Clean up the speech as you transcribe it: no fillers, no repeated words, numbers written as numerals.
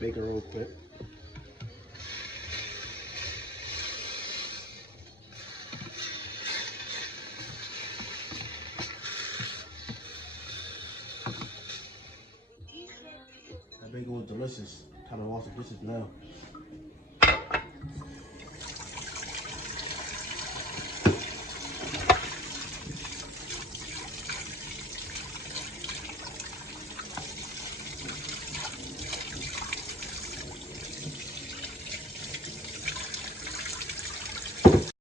bacon real quick. That bacon was delicious. Time to wash the dishes now.